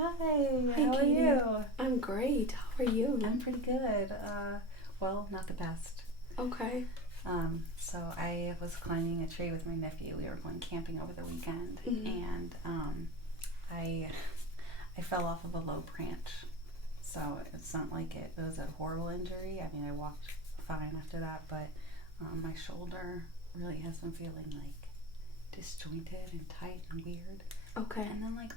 Hi, Hi, how are Katie. you? I'm great. How are you? I'm pretty good. Well, not the best. Okay. So I was climbing a tree with my nephew. We were going camping over the weekend, and I fell off of a low branch. So it's not like it was a horrible injury. I mean, I walked fine after that, but my shoulder really has been feeling like disjointed and tight and weird. Okay. And then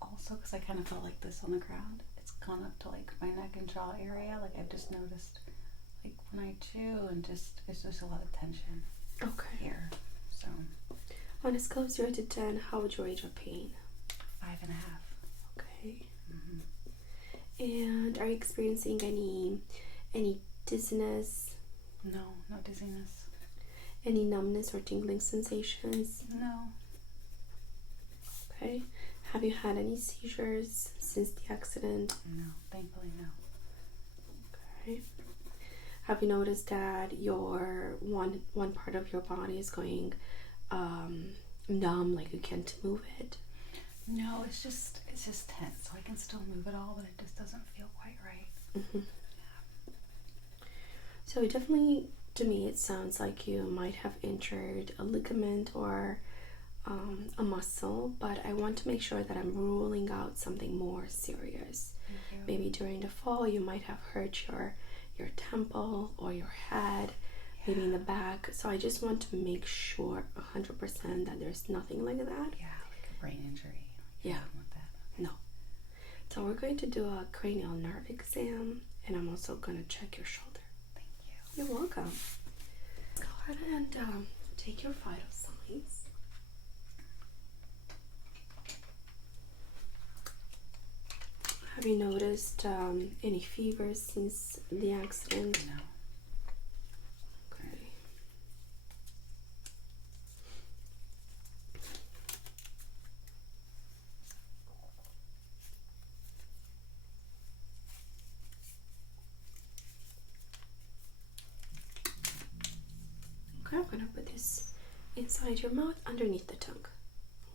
also because I kind of felt like this on the ground, it's gone up to like my neck and jaw area. Like I've just noticed like when I chew and it's just a lot of tension here. So On a scale of 0 to 10, how would you rate your pain? 5.5. Okay. And are you experiencing any dizziness? No dizziness. Any numbness or tingling sensations? No. Okay. Have you had any seizures since the accident? No, thankfully no. Okay. Have you noticed that your one part of your body is going numb, like you can't move it? No, it's just tense, so I can still move it all, but it just doesn't feel quite right. So definitely, to me, it sounds like you might have injured a ligament or a muscle, but I want to make sure that I'm ruling out something more serious. Maybe during the fall you might have hurt your temple or your head, maybe in the back. So I just want to make sure 100% that there's nothing like that. Yeah, like a brain injury. Yeah. I don't want that. No. So we're going to do a cranial nerve exam, and I'm also going to check your shoulder. Thank you. You're welcome. Go ahead and take your vital signs. Have you noticed any fever since the accident? No. Okay. Okay, I'm gonna put this inside your mouth, underneath the tongue.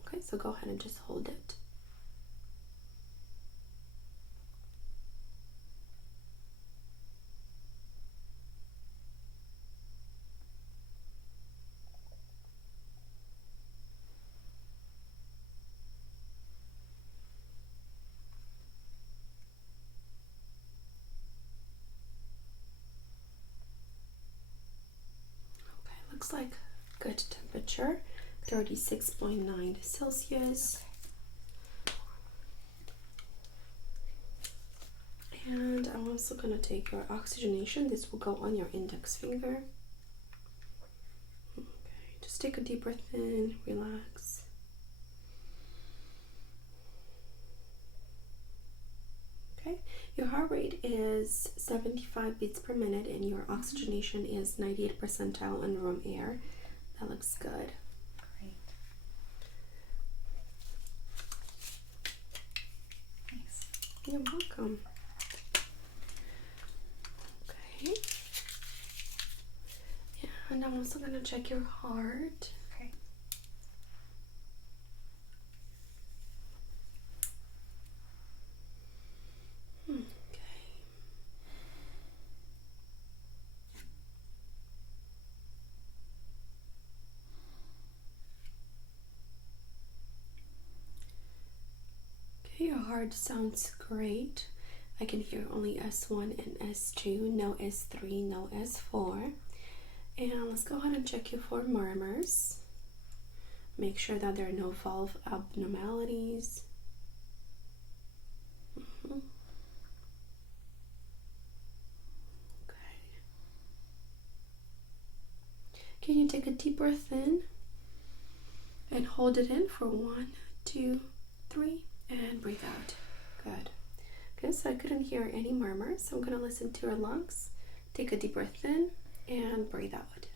Okay, so go ahead and just hold it. Looks like good temperature, 36.9 Celsius. And I'm also going to take your oxygenation. This will go on your index finger. Okay, just take a deep breath in, relax. Okay, your heart rate is 75 beats per minute and your oxygenation is 98th percentile in room air. That looks good. Great. Thanks. You're welcome. Okay. And I'm also going to check your heart. Okay. Okay, your heart sounds great. I can hear only S1 and S2, no S3, no S4. And let's go ahead and check you for murmurs. Make sure that there are no valve abnormalities. Okay. Can you take a deep breath in and hold it in for 1, 2, 3, and breathe out. Good. Okay, so I couldn't hear any murmurs, so I'm going to listen to your lungs. Take a deep breath in and breathe out.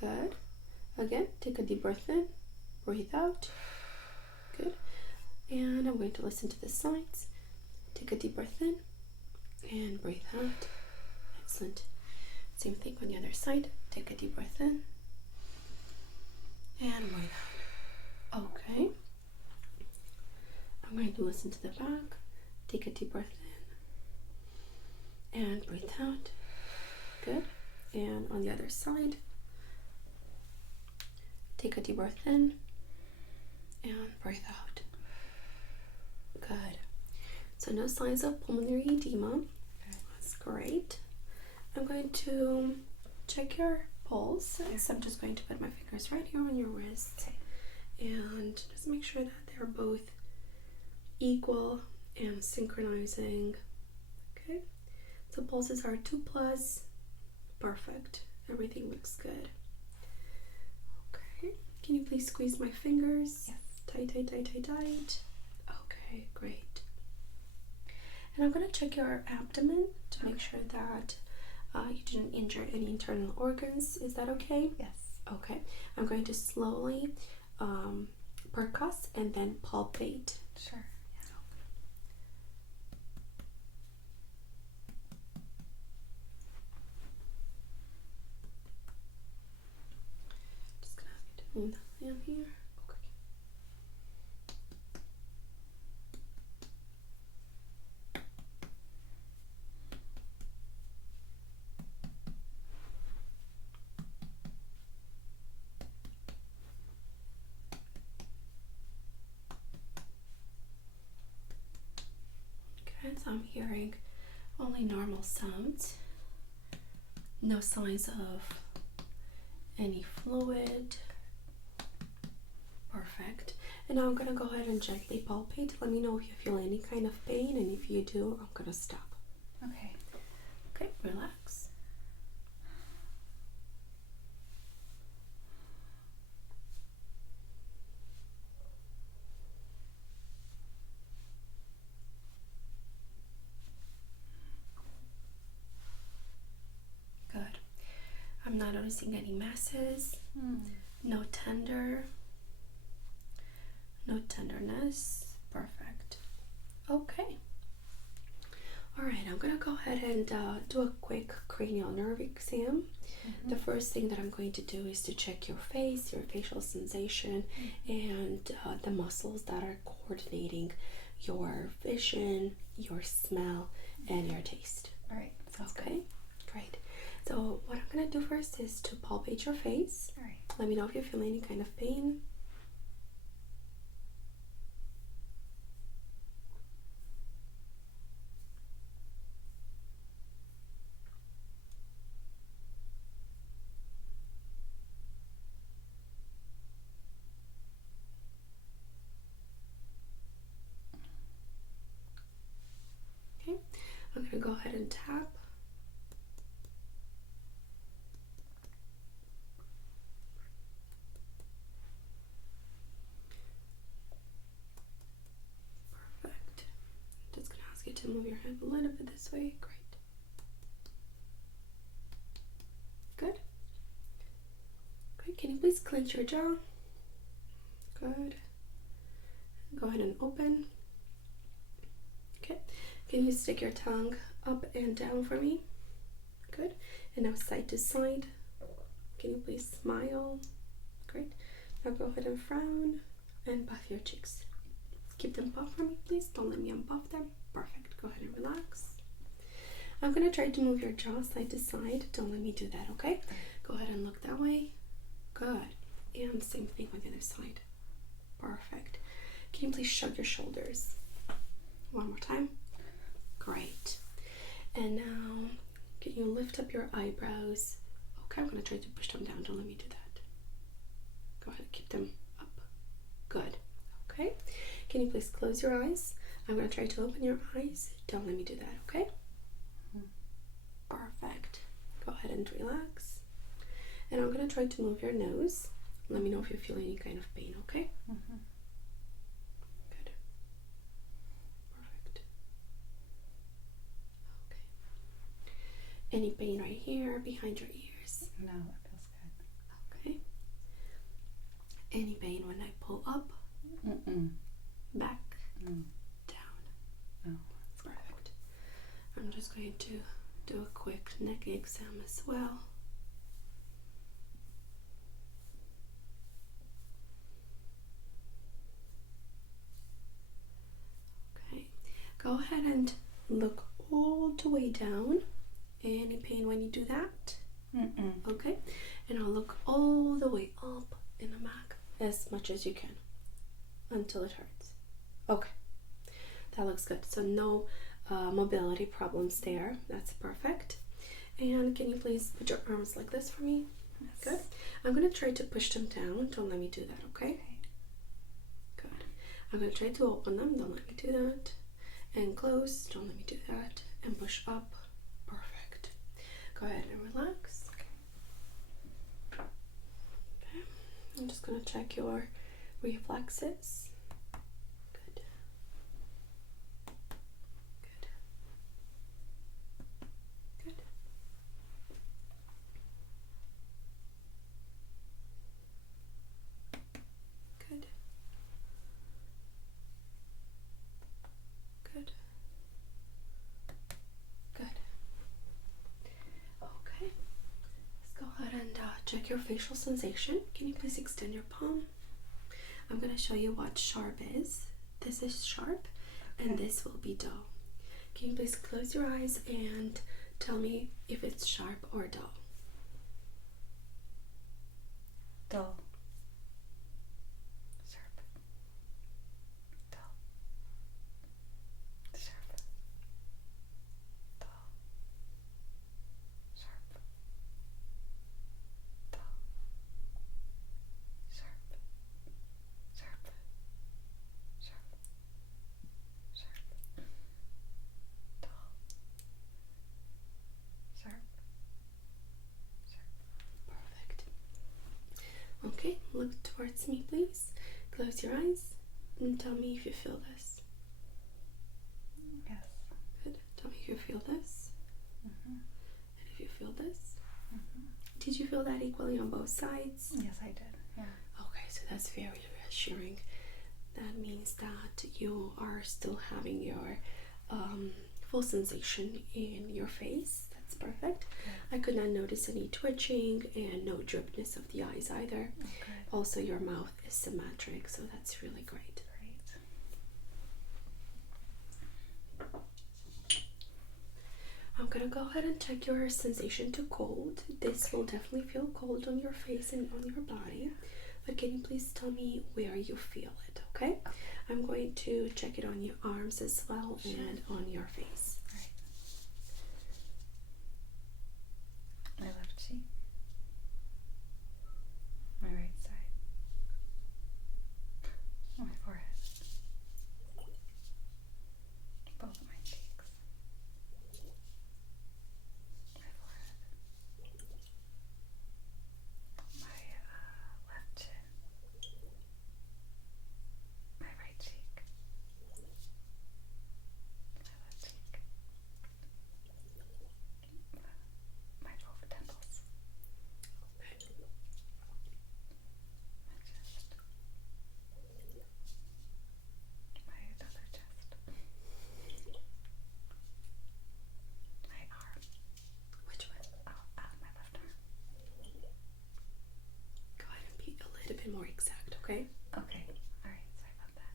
Good. Again, take a deep breath in, breathe out. Good. And I'm going to listen to the signs. Take a deep breath in and breathe out. Excellent. Same thing on the other side. Take a deep breath in and breathe out. Okay. I'm going to listen to the back. Take a deep breath in and breathe out. Good. And on the other side, take a deep breath in and breathe out. Good. So no signs of pulmonary edema. That's great. I'm going to check your pulse. So I'm just going to put my fingers right here on your wrist and just make sure that they're both equal and synchronizing. Okay. So pulses are 2+. Perfect. Everything looks good. Okay. Can you please squeeze my fingers? Yes. Tight, tight, tight, tight, tight. Okay, great. And I'm going to check your abdomen to make sure that you didn't injure any internal organs. Is that okay? Yes. Okay. I'm going to slowly percuss and then palpate. Sure. Just gonna have you to move that hand here. Okay. Okay, so I'm hearing only normal sounds. No signs of any fluid. Perfect. And now I'm gonna go ahead and gently palpate. Let me know if you feel any kind of pain, and if you do, I'm gonna stop. Okay. Okay, relax. Good. I'm not noticing any masses. No tenderness. Perfect. Okay. All right, I'm gonna go ahead and do a quick cranial nerve exam. The first thing that I'm going to do is to check your face, your facial sensation, and the muscles that are coordinating your vision, your smell, and your taste. All right. Okay, great. So what I'm gonna do first is to palpate your face. All right. Let me know if you feel any kind of pain. Okay, I'm gonna go ahead and tap. Perfect. Just gonna ask you to move your head a little bit this way. Great. Good. Good. Can you please clench your jaw? Good. Go ahead and open. Okay. Can you stick your tongue up and down for me? Good. And now side to side. Can you please smile? Great. Now go ahead and frown and puff your cheeks. Keep them puffed for me, please. Don't let me unpuff them. Perfect. Go ahead and relax. I'm going to try to move your jaw side to side. Don't let me do that, okay? Go ahead and look that way. Good. And same thing on the other side. Perfect. Can you please shrug your shoulders? One more time. Great. And now, can you lift up your eyebrows? Okay, I'm going to try to push them down. Don't let me do that. Go ahead and keep them up. Good. Okay. Can you please close your eyes? I'm going to try to open your eyes. Don't let me do that, okay? Perfect. Go ahead and relax. And I'm going to try to move your nose. Let me know if you feel any kind of pain, okay? Good. Perfect. Okay. Any pain right here behind your ears? No, it feels good. Okay. Any pain when I pull up? Back? Down? No. Perfect. I'm just going to do a quick neck exam as well. down. Any pain when you do that? Mm-mm. Okay. And I'll look all the way up in the back as much as you can until it hurts. Okay. That looks good. So no mobility problems there. That's perfect. And can you please put your arms like this for me? Yes. Good. I'm going to try to push them down. Don't let me do that, okay? Good. I'm going to try to open them. Don't let me do that. And close. Don't let me do that. And push up. Perfect. Go ahead and relax. Okay. I'm just going to check your reflexes. Good. Good. Good. Good. Good. Good. Okay. Let's go ahead and check your facial sensation. Can you please extend your palm? I'm going to show you what sharp is. This is sharp, and this will be dull. Can you please close your eyes and tell me if it's sharp or dull? Dull. Sharp. Dull. Sharp. Dull. Sharp. Dull. Sharp. Sharp. Sharp. Sharp. Dull. Sharp. Perfect. Okay, look towards me, please. Close your eyes and tell me if you feel this. Yes. Good. Tell me if you feel this. Mm-hmm. And if you feel this. Mm-hmm. Did you feel that equally on both sides? Yes, I did. Yeah. Okay, so that's very reassuring. That means that you are still having your full sensation in your face. That's perfect. Okay. I could not notice any twitching and no droopness of the eyes either. Okay. Also, your mouth is symmetric, so that's really great. Great. I'm gonna go ahead and check your sensation to cold. This will definitely feel cold on your face and on your body. But can you please tell me where you feel it, okay? I'm going to check it on your arms as well and on your face. Right. My left cheek. My right side. My forehead. Both of my cheeks. My forehead. My left chin. My right cheek. My left cheek. My both temples. My chest. My other chest. My arm. Which one? Oh, my left arm. Go ahead and be a little bit more exact, okay? Okay. Alright, sorry about that.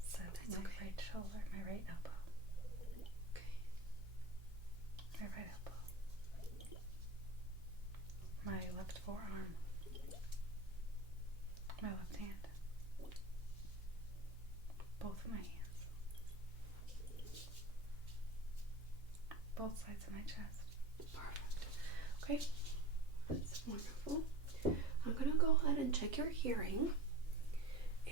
So That's my okay. right shoulder, my right elbow. Okay. My right elbow. My left forearm. My left hand. Both of my hands. Both sides of my chest. Perfect. Okay. That's wonderful. I'm gonna go ahead and check your hearing.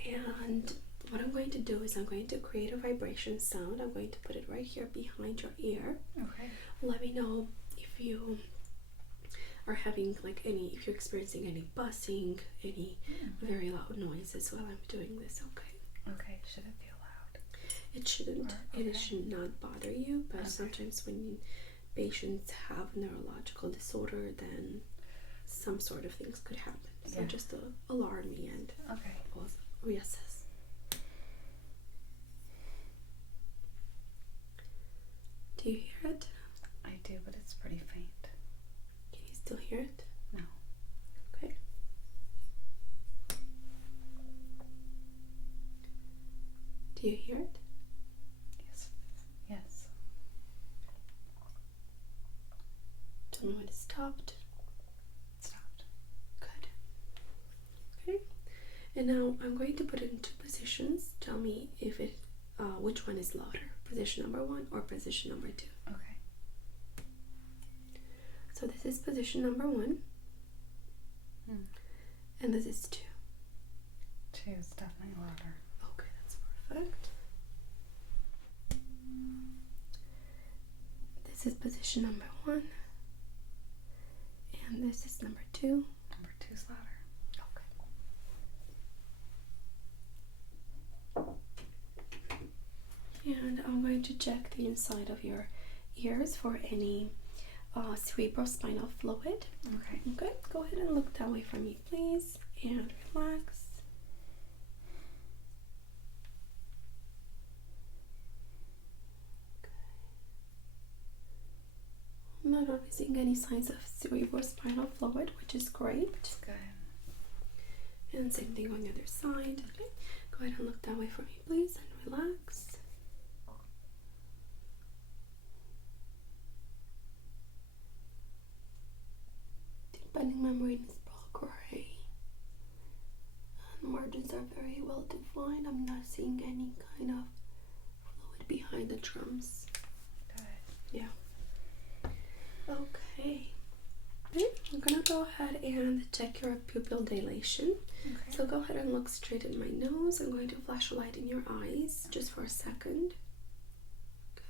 And what I'm going to do is I'm going to create a vibration sound. I'm going to put it right here behind your ear. Okay. Let me know if you are having if you're experiencing any buzzing, any very loud noises while I'm doing this, okay? Okay, should it feel loud? It shouldn't. Okay. It should not bother you, but Okay. sometimes when patients have neurological disorder, then some sort of things could happen. So Yeah. just alarm me and Okay. we'll reassess. Do you hear it? I do, but it's pretty faint. Can you still hear it? No. Okay. Do you hear it? Yes. Yes. tell me when it stopped. Stopped. Good. Okay. And now I'm going to put it in two positions. Tell me if it, which one is louder, position number 1 or position number 2. Okay. So this is position number 1, and this is 2. 2 is definitely louder. Okay, that's perfect. This is position number 1, and this is number 2. Number 2 is louder. Okay. And I'm going to check the inside of your ears for any cerebrospinal fluid. Okay. Okay, go ahead and look that way for me, please, and relax. I'm not noticing any signs of cerebrospinal fluid, which is great. Good. And same thing on the other side. Okay, go ahead and look that way for me, please, and relax. Tympanic membrane is pale gray. And margins are very well defined. I'm not seeing any kind of fluid behind the drums. Good. Yeah. Okay. I'm gonna go ahead and check your pupil dilation. Okay. So go ahead and look straight at my nose. I'm going to flash a light in your eyes just for a second.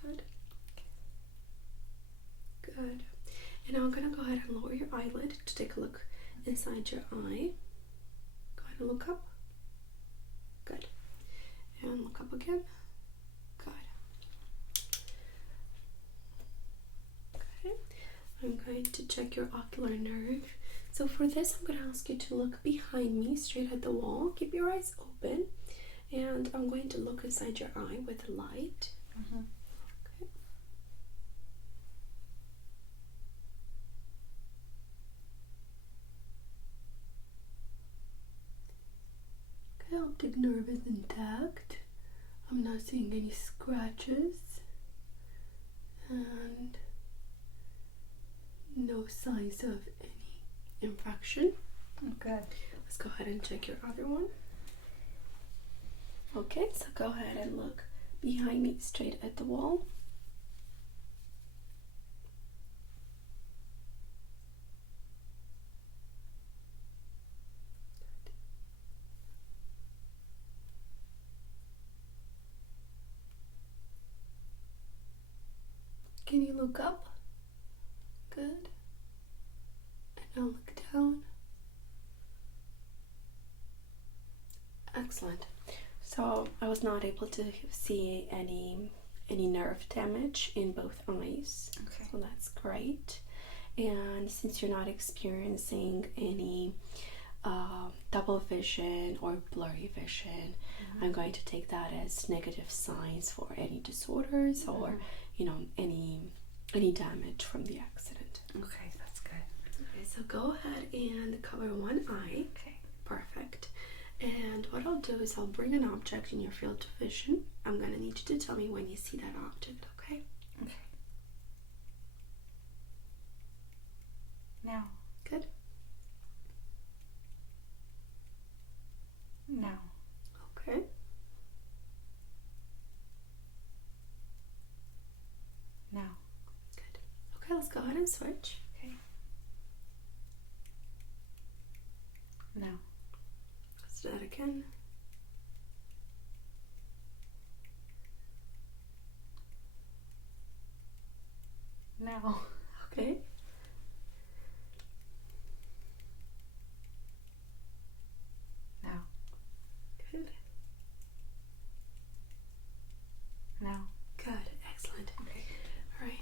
Good. Good. And now I'm gonna go ahead and lower your eyelid to take a look inside your eye. Go ahead and look up. Good. And look up again. Good. Okay. I'm going to check your ocular nerve. So for this, I'm going to ask you to look behind me, straight at the wall. Keep your eyes open. And I'm going to look inside your eye with the light. Okay. Okay, optic nerve is intact. I'm not seeing any scratches. And no signs of any infraction. Good. Let's go ahead and check your other one. Okay, so go ahead and look behind me, straight at the wall. Can you look up? Good. And now look down. Excellent. So I was not able to see any nerve damage in both eyes. Okay. So that's great. And since you're not experiencing any double vision or blurry vision, I'm going to take that as negative signs for any disorders or any damage from the accident. Okay, that's good. Okay, so go ahead and cover one eye. Okay. Perfect. And what I'll do is I'll bring an object in your field of vision. I'm going to need you to tell me when you see that object, okay? Okay. Now. Good. Now. Okay. Now. Good. Okay, let's go ahead and switch. Okay. Now. Let's do that again. Now. Okay. Now. Good. Now. Good. Excellent. Okay. All right.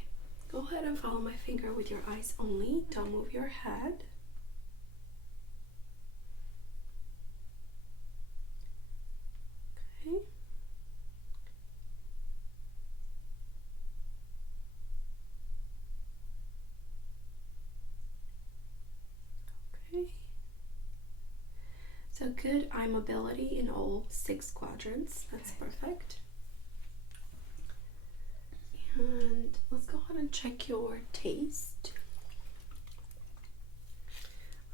Go ahead and follow my finger with your eyes only. Don't move your head. Okay. Okay. So good eye mobility in all 6 quadrants. That's perfect. And let's go ahead and check your taste.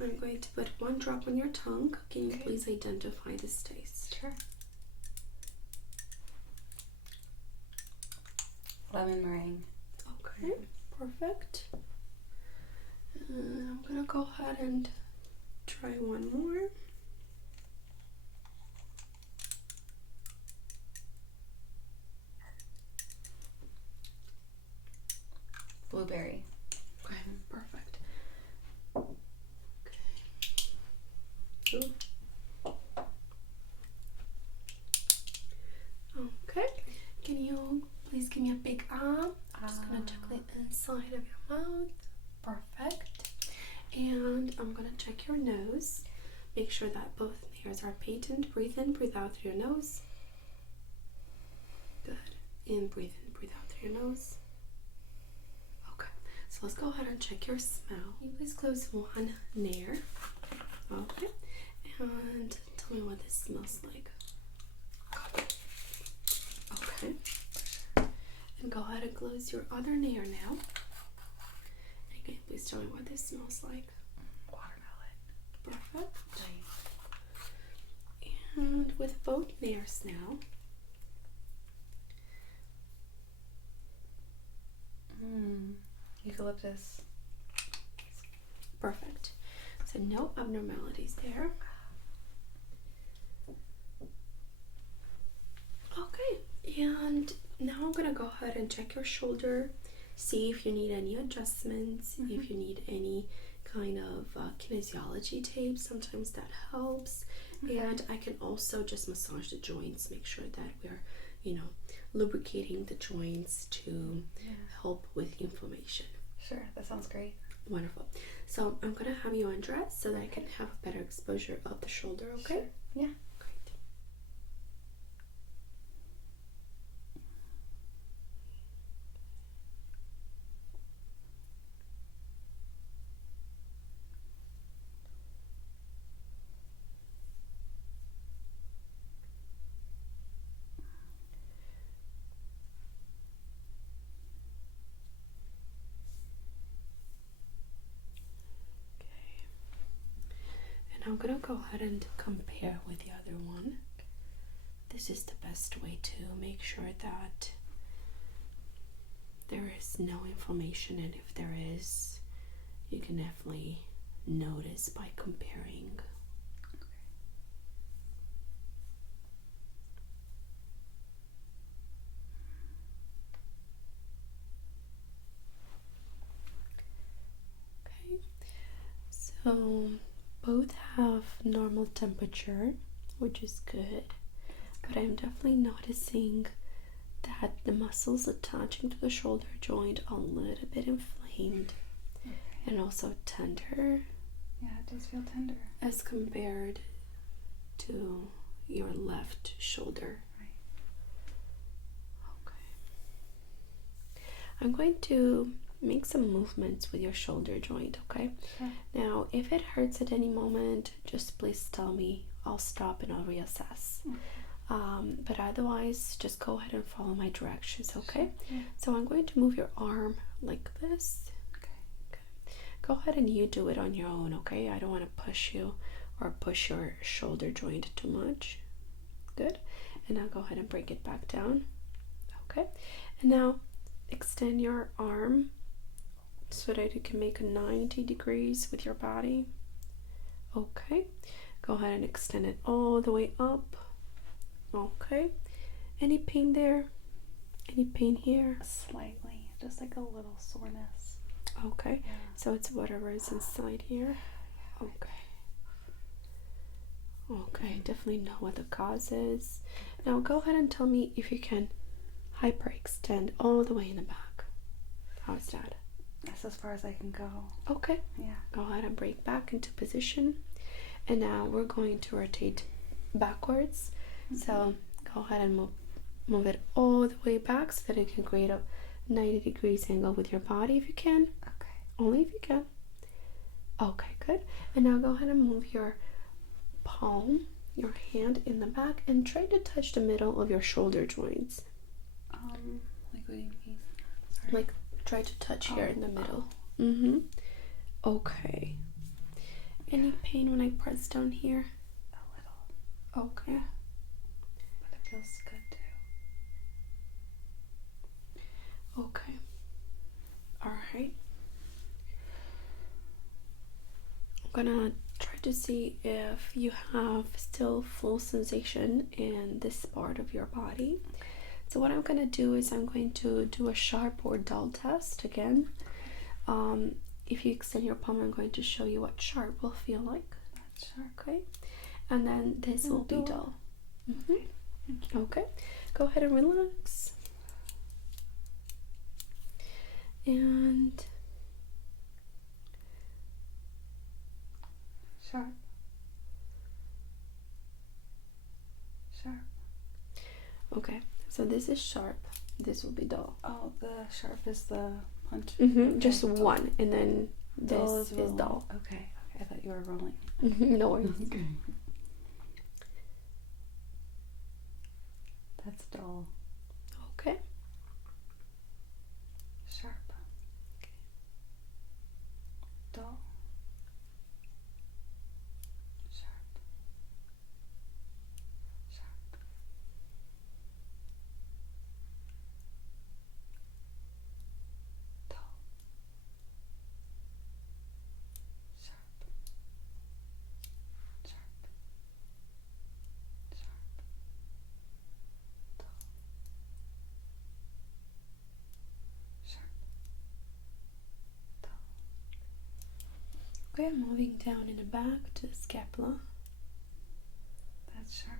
I'm going to put 1 drop on your tongue. Can you please identify this taste? Sure. Lemon meringue. Okay, perfect. I'm gonna go ahead and try one more. Blueberry. Okay, perfect. Okay. Okay. Can you please give me a big I'm just gonna check the inside of your mouth. Perfect. And I'm gonna check your nose. Make sure that both ears are patent. Breathe in, breathe out through your nose. Good. In, breathe out through your nose. Okay. So let's go ahead and check your smell. Can you please close one ear? Okay. And tell me what this smells like. Okay. And go ahead and close your other ear now. And can you please tell me what this smells like? Watermelon. Perfect. Nice. And with both ears now. Eucalyptus. Perfect. So no abnormalities there. Okay, and now I'm gonna go ahead and check your shoulder, see if you need any adjustments, if you need any kind of kinesiology tape. Sometimes that helps. And I can also just massage the joints, make sure that we're, lubricating the joints to help with inflammation. Sure, that sounds great. Wonderful. So I'm gonna have you undress so that I can have a better exposure of the shoulder, okay? Sure. Yeah. Great. I'm gonna go ahead and compare with the other one. This is the best way to make sure that there is no inflammation, and if there is, you can definitely notice by comparing. Okay, so both have normal temperature, which is good, but I'm definitely noticing that the muscles attaching to the shoulder joint are a little bit inflamed and also tender. Yeah, it does feel tender. As compared to your left shoulder. Right. Okay. I'm going to make some movements with your shoulder joint, okay? Sure. Now, if it hurts at any moment, just please tell me. I'll stop and I'll reassess. Okay. But otherwise, just go ahead and follow my directions, okay? Sure. Yeah. So I'm going to move your arm like this. Okay. Go ahead and you do it on your own, okay? I don't want to push you or push your shoulder joint too much. Good. And now go ahead and bring it back down. Okay. And now extend your arm so that you can make a 90 degrees with your body. Okay. Go ahead and extend it all the way up. Okay. Any pain there? Any pain here? Slightly, just like a little soreness. Okay. Yeah. So it's whatever is inside here. Okay. Okay, definitely know what the cause is. Now go ahead and tell me if you can hyperextend all the way in the back. How's that? That's as far as I can go. Okay. Yeah. Go ahead and break back into position. And now we're going to rotate backwards. So go ahead and move it all the way back so that it can create a 90 degrees angle with your body if you can. Okay. Only if you can. Okay, good. And now go ahead and move your palm, your hand in the back, and try to touch the middle of your shoulder joints. Like what do you mean? Sorry. Like try to touch here in the middle. Okay. Any pain when I press down here? A little. Okay. But it feels good too. Okay. All right. I'm gonna try to see if you have still full sensation in this part of your body. So what I'm gonna do is I'm going to do a sharp or dull test again. If you extend your palm, I'm going to show you what sharp will feel like. That's sharp. Okay. And then this will be dull. Okay. Go ahead and relax. And sharp. Sharp. Okay. So this is sharp. This will be dull. Oh, the sharp is the punch. Okay. Just one, and then Dull this is dull. Okay. I thought you were rolling. No worries. Okay. That's dull. Okay. Sharp. Okay. Dull. Sharp. Sharp. Dull. Sharp. Sharp. Sharp. Dull. Sharp. Dull. Okay, moving down in the back to the scapula. That's sharp.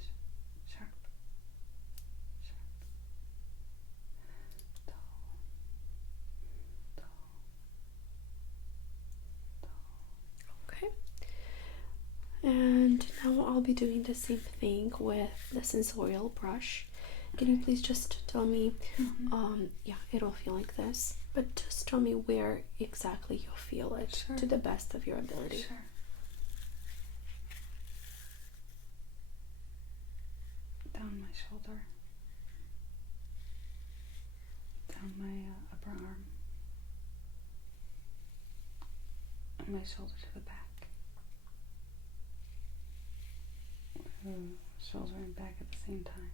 Sharp. Sharp. Dull. Dull. Dull. Okay. And now I'll be doing the same thing with the sensorial brush. Can you please just tell me, yeah, it'll feel like this, but just tell me where exactly you feel it to the best of your ability. Sure. Down my shoulder. Down my upper arm. And my shoulder to the back. Shoulder and back at the same time.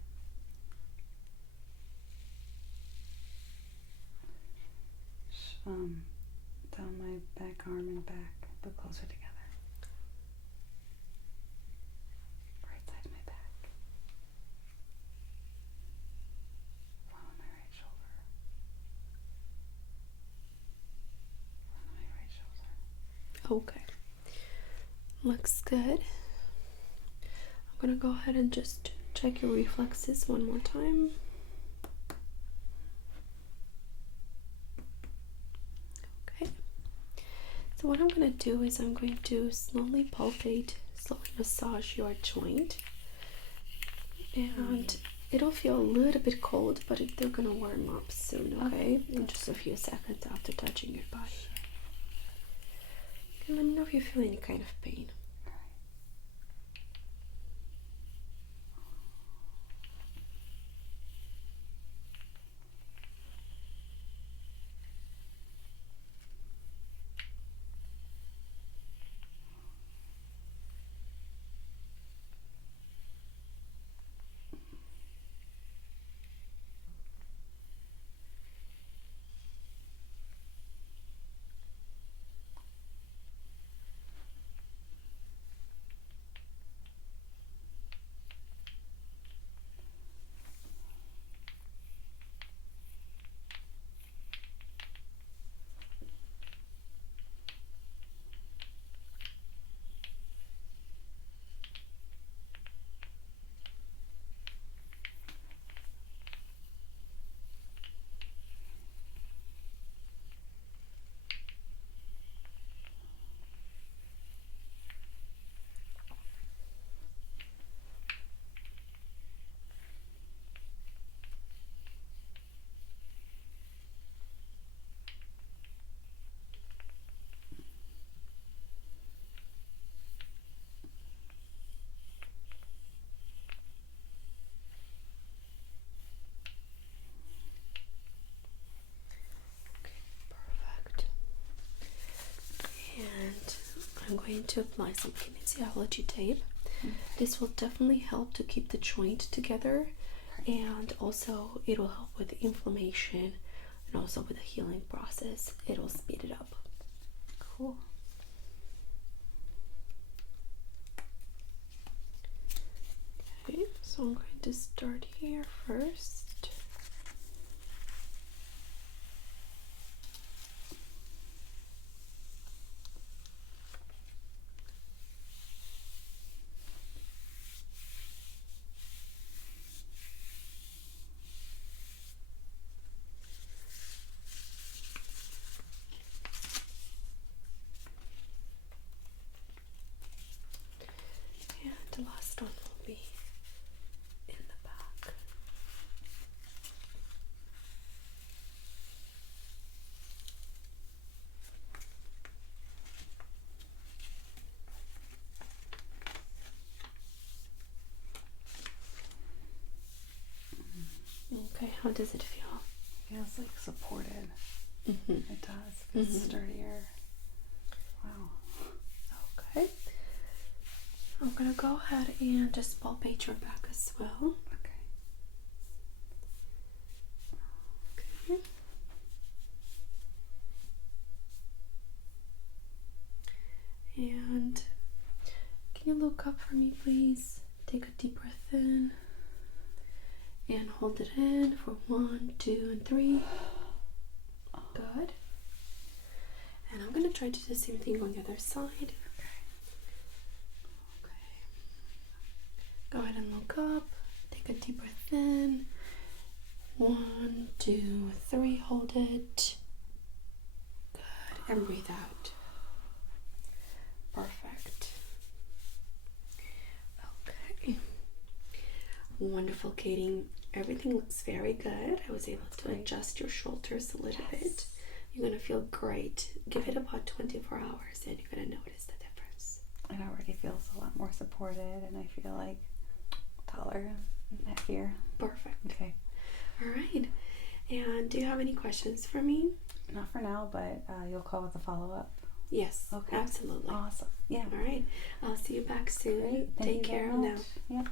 Down my back arm and back, but closer together. Right side of my back. Front of my right shoulder. Front of my right shoulder. Okay. Looks good. I'm gonna go ahead and just check your reflexes one more time. Okay. So what I'm gonna do is I'm going to slowly palpate, slowly massage your joint. And it'll feel a little bit cold, but they're gonna warm up soon, okay? In just a few seconds after touching your body. Okay, let me know if you feel any kind of pain. I'm going to apply some kinesiology tape. This will definitely help to keep the joint together, and also it'll help with inflammation and also with the healing process. It'll speed it up. Cool. Okay, so I'm going to start here first. The last one will be in the back. Okay, how does it feel? Feels like supported. Mm-hmm. It does. Feels sturdier. Wow. Okay. I'm gonna go ahead and just palpate your back as well. Okay. And can you look up for me, please? Take a deep breath in and hold it in for 1, 2, and 3. Good. And I'm gonna try to do the same thing on the other side. Go ahead and look up. Take a deep breath in. 1, 2, 3. Hold it. Good. And breathe out. Perfect. Okay. Wonderful, Katie. Everything looks very good. I was able to adjust your shoulders a little bit. You're going to feel great. Give it about 24 hours and you're going to notice the difference. It already feels a lot more supported, and I feel like taller and heavier. Perfect. Okay. All right. And do you have any questions for me? Not for now, but you'll call with a follow-up. Yes. Okay. Absolutely. Awesome. Yeah. All right. I'll see you back soon. Great. Thank Take you care very now. much. Yep.